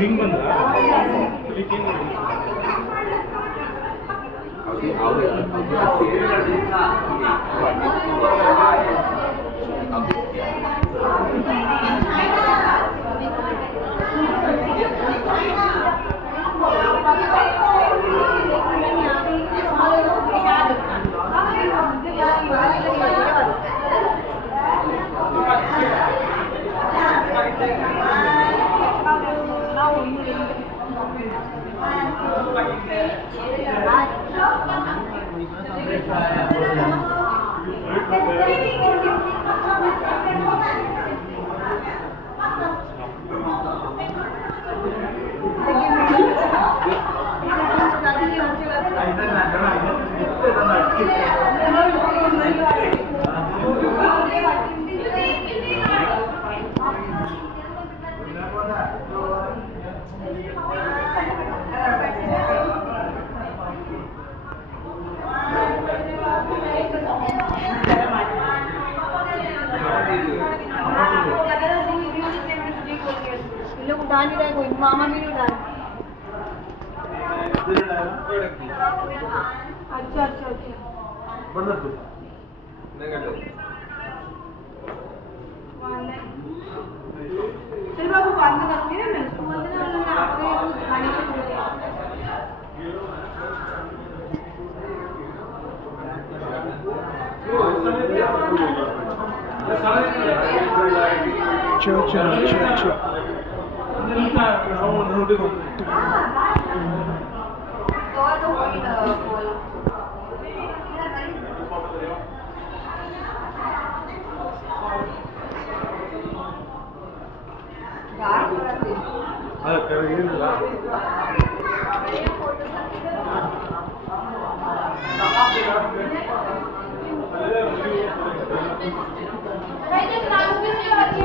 ಹಿಂಗೆ ಬಂದ್ರ डाल ही रहा है कोई मामा भी नहीं डाल अच्छा अच्छा अच्छा चल बाबू बंद करूंगी ना मैं उसको बोलते ना मैं आपको खाने को Chill, chill, chill, chill. ಅದ